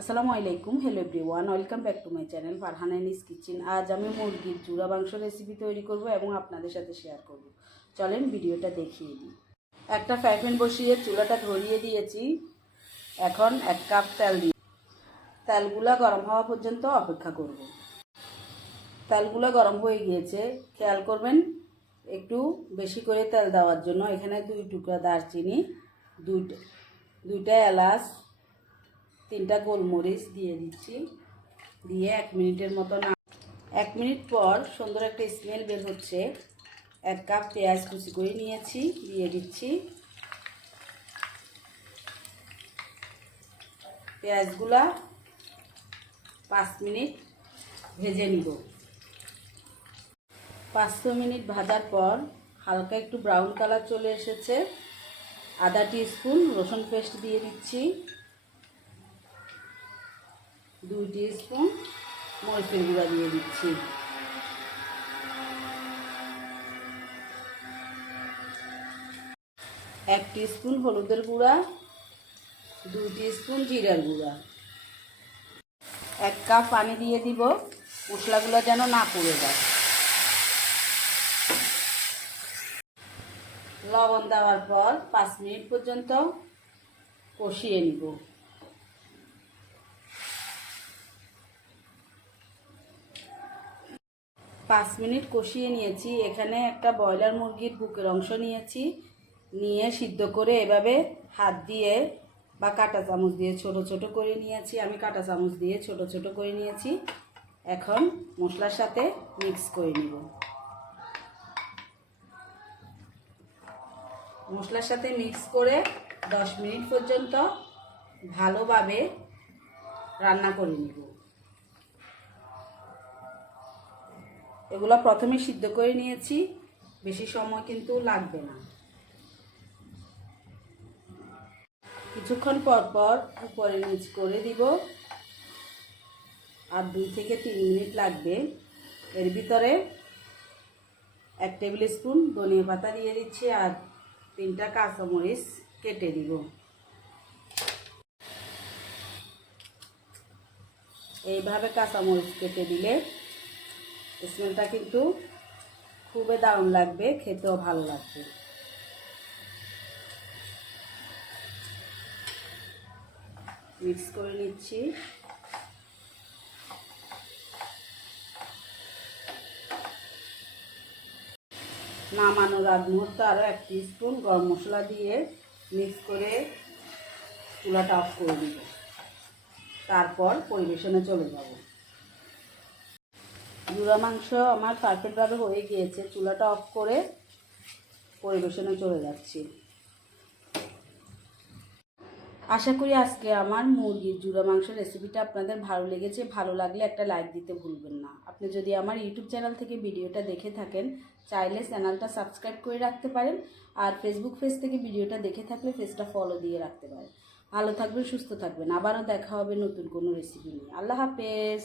আসসালামু আলাইকুম, hello everyone, welcome back to my channel Farhana Anis kitchen. আজ আমি মুরগির জুড়া মাংস রেসিপি তৈরি করব এবং আপনাদের সাথে শেয়ার করব। চলেন ভিডিওটা দেখিয়ে দিই। একটা ফ্রাই প্যান বসিয়ে চুলাটা ধরিয়ে দিয়েছি। এখন 1 কাপ তেল দিই। তেলগুলা গরম হওয়া পর্যন্ত অপেক্ষা করব। তেলগুলো গরম হয়ে গিয়েছে, খেয়াল করবেন একটু বেশি করে তেল দেওয়ার জন্য। এখানে 2 টুকরা দারচিনি, দুইটা এলাচ, 3টা গোলমরিচ দিয়ে দিচ্ছি। দিয়ে 1 মিনিটের মতো 1 মিনিট পর সুন্দর একটা স্মেল বের হচ্ছে। 1 কাপ পেঁয়াজ কুচি করে নিয়েছি, দিয়ে দিচ্ছি। পেঁয়াজগুলা 5 মিনিট ভেজে নিব। 5 মিনিট ভাজার পর হালকা একটু ব্রাউন কালার চলে এসেছে। আধা টিস্পুন রসুন পেস্ট দিয়ে দিচ্ছি। 2 টিস্পুন মরিচের গুঁড়া দিয়ে দিচ্ছি। 1 টিস্পুন হলুদের গুঁড়া, 2 টিস্পুন জিরার গুঁড়া। 1 কাপ পানি দিয়ে দিব, মশলাগুলো যেন না পুড়ে যায়। লবণ দেওয়ার পর 5 মিনিট পর্যন্ত কষিয়ে নিব। পাঁচ মিনিট কষিয়ে নিয়েছি। এখানে একটা ব্রয়লার মুরগির বুকের অংশ নিয়েছি, নিয়ে সিদ্ধ করে এভাবে হাত দিয়ে বা কাঁটা চামচ দিয়ে ছোট ছোট করে নিয়েছি। আমি কাঁটা চামচ দিয়ে ছোট ছোট করে নিয়েছি। এখন মশলার সাথে মিক্স করে নিব। মশলার সাথে মিক্স করে 10 মিনিট পর্যন্ত ভালোভাবে রান্না করে নিব। এগুলো প্রথমে সিদ্ধ করে নিয়েছি, বেশি সময় কিন্তু লাগবে না। কিছুক্ষণ পর পর উপরে নিচ করে দিব, আর 2 থেকে 3 মিনিট লাগবে। এর ভিতরে 1 টেবিল স্পুন ধনিয়া পাতা দিয়ে দিচ্ছি, আর 3টা কাঁচামরিচ কেটে দিব। এইভাবে কাঁচামরিচ কেটে দিলে স্মেলটা কিন্তু খুবই দারুণ লাগবে, খেতেও ভালো লাগবে। মিক্স করে নিচ্ছি। নামানোর আগ মুহূর্তে আরও 1 টিস্পুন গরম মশলা দিয়ে মিক্স করে চুলাটা অফ করে দিব। তারপর পরিবেশনে চলে যাব। জুড়া মাংস আমার পারফেক্টভাবে হয়ে গিয়েছে। চুলাটা অফ করে পরিবেশনে চলে যাচ্ছি। আশা করি আজকে আমার মুরগির জুড়া মাংস রেসিপিটা আপনাদের ভালো লেগেছে। ভালো লাগলে একটা লাইক দিতে ভুলবেন না। আপনি যদি আমার ইউটিউব চ্যানেল থেকে ভিডিওটা দেখে থাকেন, চাইলে চ্যানেলটা সাবস্ক্রাইব করে রাখতে পারেন। আর ফেসবুক পেজ থেকে ভিডিওটা দেখে থাকলে পেজটা ফলো দিয়ে রাখতে পারেন। ভালো থাকবেন, সুস্থ থাকবেন। আবারও দেখা হবে নতুন কোনো রেসিপি নিয়ে। আল্লাহ হাফেজ।